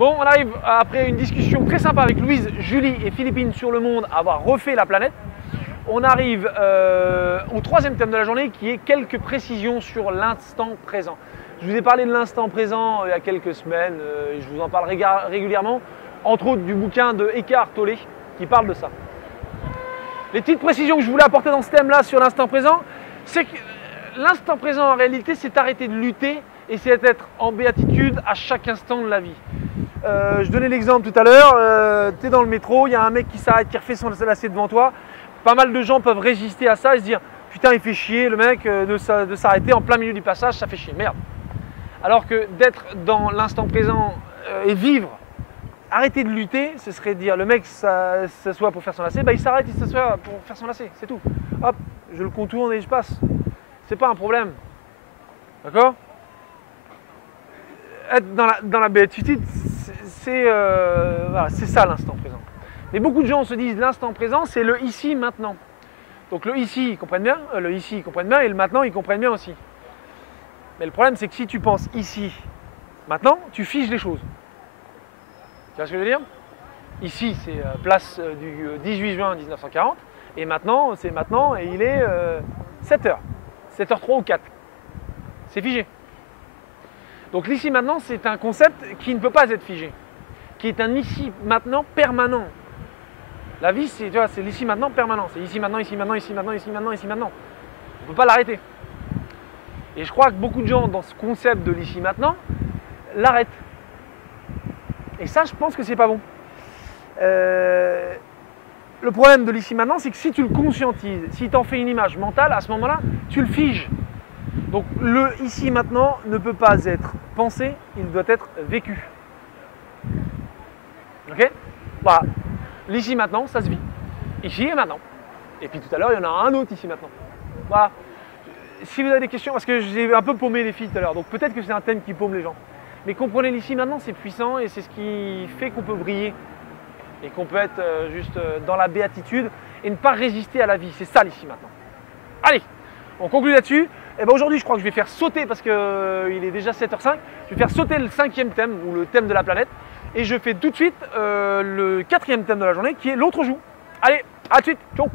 Bon, on arrive après une discussion très sympa avec Louise, Julie et Philippine sur le monde, à avoir refait la planète. On arrive au troisième thème de la journée qui est quelques précisions sur l'instant présent. Je vous ai parlé de l'instant présent il y a quelques semaines, je vous en parle régulièrement, entre autres du bouquin de Eckhart Tolle qui parle de ça. Les petites précisions que je voulais apporter dans ce thème-là sur l'instant présent, c'est que l'instant présent en réalité c'est arrêter de lutter et c'est être en béatitude à chaque instant de la vie. Je donnais l'exemple tout à l'heure, tu es dans le métro, il y a un mec qui s'arrête, qui refait son lacet devant toi. Pas mal de gens peuvent résister à ça et se dire putain il fait chier le mec de s'arrêter en plein milieu du passage, ça fait chier, merde. Alors que d'être dans l'instant présent et vivre, arrêter de lutter, ce serait dire le mec s'assoit pour faire son lacet, bah, il s'arrête, il s'assoit pour faire son lacet, c'est tout. Hop, je le contourne et je passe. C'est pas un problème. D'accord? Être dans la béatitude, c'est ça l'instant présent. Mais beaucoup de gens se disent l'instant présent, c'est le ici, maintenant. Donc le ici, ils comprennent bien, le ici, ils comprennent bien, et le maintenant, ils comprennent bien aussi. Mais le problème, c'est que si tu penses ici, maintenant, tu figes les choses. Tu vois ce que je veux dire? Ici, c'est place du 18 juin 1940, et maintenant, c'est maintenant, et il est 7h. 7h03 ou 4. C'est figé. Donc l'ici, maintenant, c'est un concept qui ne peut pas être figé, qui est un ici, maintenant permanent. La vie, c'est l'ici maintenant permanent. C'est ici maintenant, ici maintenant, ici maintenant, ici maintenant, ici maintenant. On ne peut pas l'arrêter. Et je crois que beaucoup de gens, dans ce concept de l'ici maintenant, l'arrêtent. Et ça, je pense que c'est pas bon. Le problème de l'ici maintenant, c'est que si tu le conscientises, si tu en fais une image mentale, à ce moment-là, tu le figes. Donc le ici maintenant ne peut pas être pensé, il doit être vécu. Ok? Voilà. L'ici maintenant, ça se vit. Ici et maintenant. Et puis tout à l'heure, il y en a un autre ici maintenant. Voilà. Si vous avez des questions, parce que j'ai un peu paumé les filles tout à l'heure, donc peut-être que c'est un thème qui paume les gens. Mais comprenez l'ici maintenant, c'est puissant et c'est ce qui fait qu'on peut briller. Et qu'on peut être juste dans la béatitude et ne pas résister à la vie. C'est ça l'ici maintenant. Allez, on conclut là-dessus. Et ben aujourd'hui, je crois que je vais faire sauter, parce qu'il est déjà 7h05, je vais faire sauter le 5e thème, ou le thème de la planète. Et je fais tout de suite le 4e thème de la journée, qui est l'autre joue. Allez, à tout de suite, ciao.